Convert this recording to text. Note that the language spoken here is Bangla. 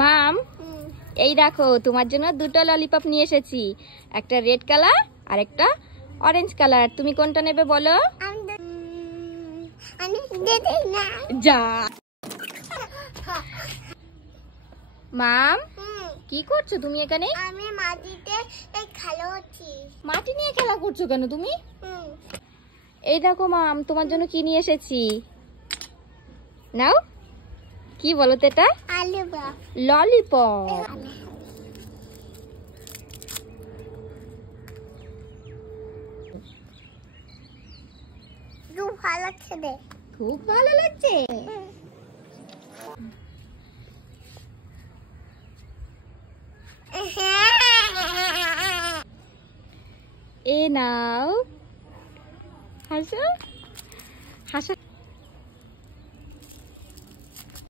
মাম, এই দেখো তোমার জন্য দুটো ললিপপ নিয়ে এসেছি, একটা রেড কালার আর একটা অরেঞ্জ কালার। তুমি কোনটা নেবে বলো? যা মাম, কি করছো তুমি এখানে? আমি মাটিতে খেলা করছি। মাটি নিয়ে খেলা করছো কেন তুমি? এই দেখো মাম, তোমার জন্য কি নিয়ে এসেছি, নাও। কি বলো তো এটা? ললিপপ। খুব ভালো লাগছে রে। খুব ভালো লাগছে। এ নাও, হাসো হাসো।